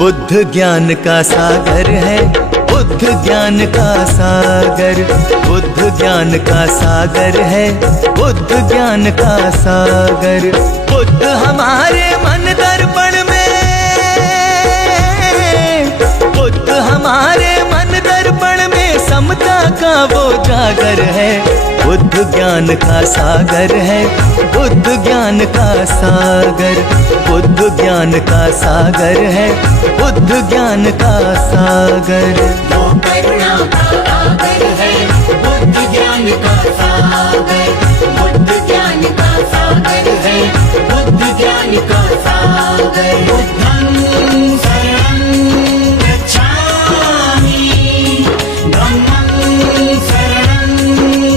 बुद्ध ज्ञान का सागर है, बुद्ध ज्ञान का सागर, बुद्ध ज्ञान का सागर है, बुद्ध ज्ञान का सागर। बुद्ध हमारे मन दर्पण में, बुद्ध हमारे मन दर्पण में समता का वो जागर है। बुद्ध ज्ञान का सागर है, बुद्ध ज्ञान का सागर, बुद्ध ज्ञान का सागर है, बुद्ध ज्ञान का सागर। वो करुणा का सागर है, बुद्ध ज्ञान का सागर, बुद्ध ज्ञान का सागर है, बुद्ध ज्ञान का सागर। बुद्धं शरणं गच्छामि, धम्मं शरणं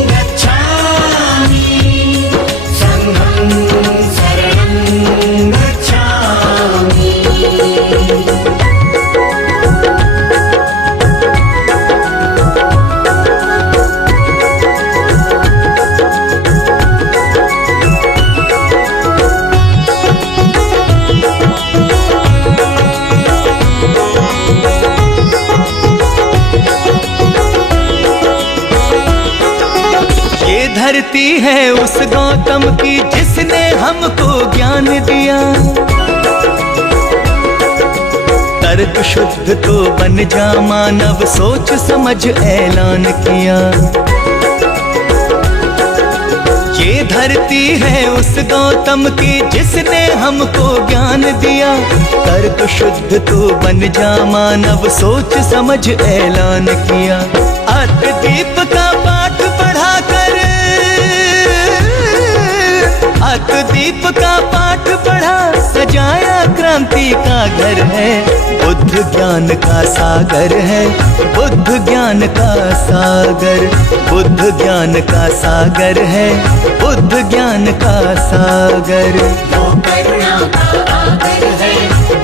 गच्छामि, संघं शरणं गच्छामि। धरती है उस गौतम की जिसने हमको ज्ञान दिया। तर्क शुद्ध तो बन जा मानव, सोच समझ ऐलान किया। ये धरती है उस गौतम की जिसने हमको ज्ञान दिया। तर्क शुद्ध तो बन जा मानव, सोच समझ ऐलान किया। आत्मदीप का पाठ पढ़ाकर, आत्मदीप का पाठ पढ़ा सजाया क्रांति का घर है। बुद्ध ज्ञान का सागर है, बुद्ध ज्ञान का सागर, बुद्ध ज्ञान का सागर है, बुद्ध ज्ञान का सागर। वो करुणा का सागर है,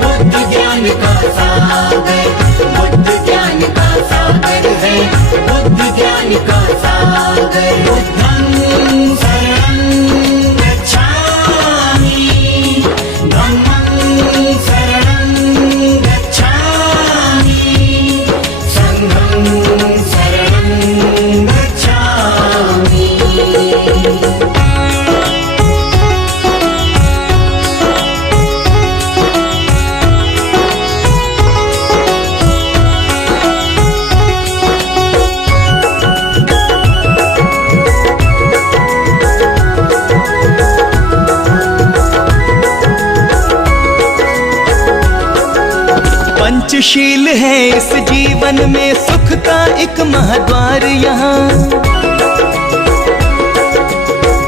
बुद्ध ज्ञान का सागर, बुद्ध ज्ञान का सागर है, बुद्ध ज्ञान का सागर। बुद्धं शरणं गच्छामि, धम्मं शरणं गच्छामि, संघं शरणं गच्छामि। पंचशील है इस जीवन में, सुख का एक महाद्वार यहाँ।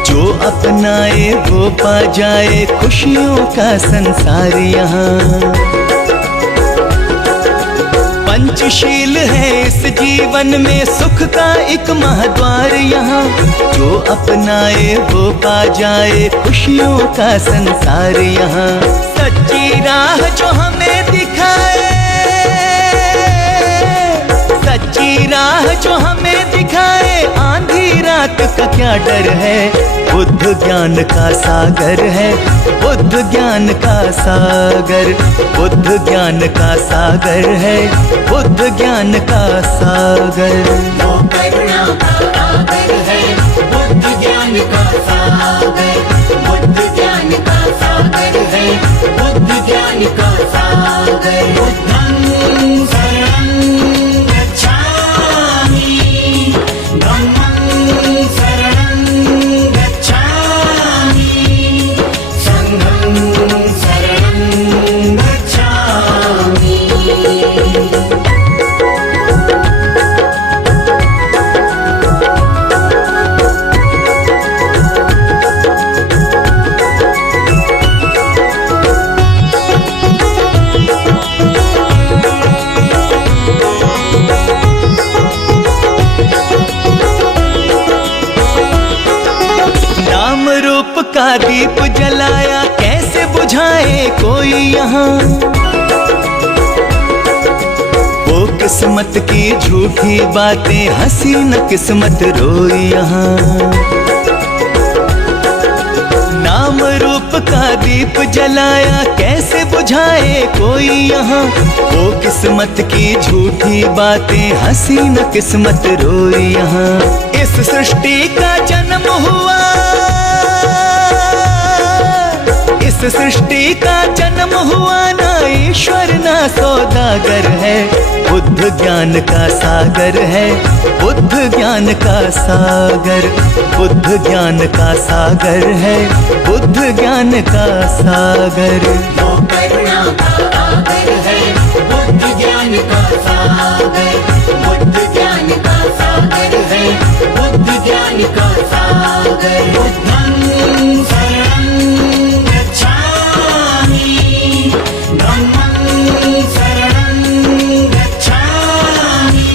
जो अपनाए वो पा जाए खुशियों का संसार यहाँ। पंचशील है इस जीवन में, सुख का एक महाद्वार यहाँ। जो अपनाए वो पा जाए खुशियों का संसार यहाँ। सच्ची राह जो हमें दिखाए, सच्ची राह जो हमें दिखाए, आंधी रात का क्या डर है। बुद्ध ज्ञान का सागर है, बुद्ध ज्ञान का सागर, बुद्ध ज्ञान का सागर है, बुद्ध ज्ञान का सागर। वो करुणा का सागर है, बुद्ध ज्ञान का सागर, बुद्ध ज्ञान का सागर है, बुद्ध ज्ञान का सागर। बुद्धं शरणं गच्छामि, धम्मं शरणं गच्छामि, संघं शरणं गच्छामि। का दीप जलाया कैसे बुझाए कोई यहाँ। वो किस्मत की झूठी बातें, हसीन किस्मत रोई यहाँ। नाम रूप का दीप जलाया कैसे बुझाए कोई कोई यहाँ, वो किस्मत की झूठी बातें, हसीन किस्मत रोई यहाँ। इस सृष्टि का जन्म हुआ, इस सृष्टि का जन्म हुआ, ना ईश्वर ना सौदागर है। बुद्ध ज्ञान का सागर है, बुद्ध ज्ञान का सागर, बुद्ध ज्ञान का सागर है, बुद्ध ज्ञान का सागर। वो करुणा का आगर है, बुद्ध ज्ञान का सागर, बुद्ध ज्ञान का सागर है, बुद्ध ज्ञान का सागर। बुद्धं शरणं गच्छामि, धम्मं शरणं गच्छामि,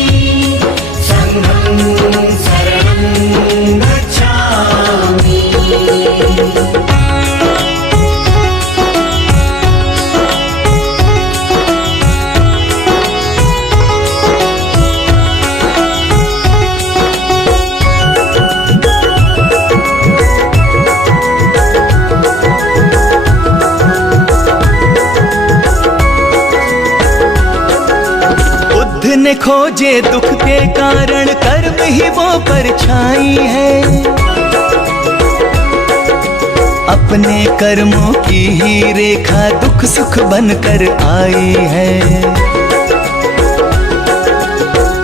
संघं शरणं गच्छामि। बुद्ध ने खोजे दुख के कारण, कर्म ही वो परछाई है। अपने कर्मों की ही रेखा दुख सुख बनकर आई है।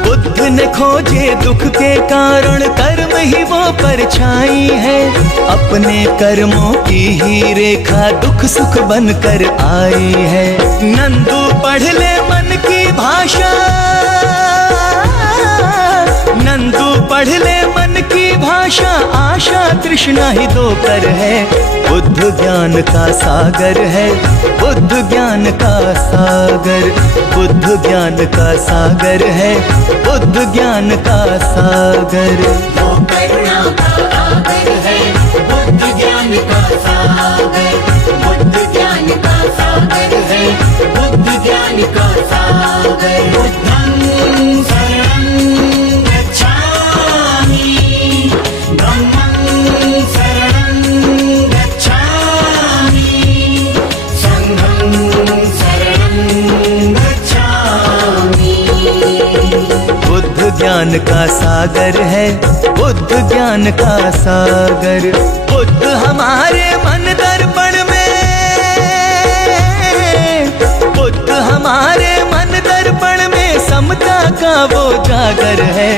बुद्ध ने खोजे दुख के कारण, कर्म ही वो परछाई है। अपने कर्मों की ही रेखा दुख सुख बनकर आई है। नंदू पढ़ ले मन की भाषा, नंदू पढ़ ले मन की भाषा, आशा तृष्णा ही दो कर है। बुद्ध ज्ञान का सागर है, बुद्ध ज्ञान का सागर, बुद्ध ज्ञान का सागर है, बुद्ध ज्ञान का सागर। वो करुणा का आगर है, बुद्ध ज्ञान का सागर, बुद्ध ज्ञान का सागर है, बुद्ध ज्ञान का सागर। बुद्धं शरणं गच्छामि, धम्मं शरणं गच्छामि, संघं शरणं गच्छामि। बुद्ध ज्ञान का सागर है, बुद्ध ज्ञान का सागर। बुद्ध हमारे मन दर्पण में, बुद्ध हमारे मन दर्पण में समता का वो जागर है।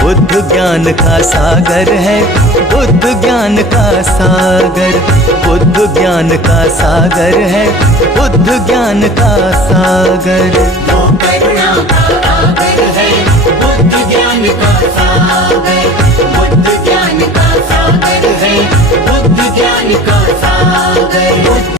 बुद्ध ज्ञान का सागर है, बुद्ध ज्ञान का सागर, बुद्ध ज्ञान का सागर है, बुद्ध ज्ञान का सागर। वो करुणा का आगर है, बुद्ध ज्ञान का सागर,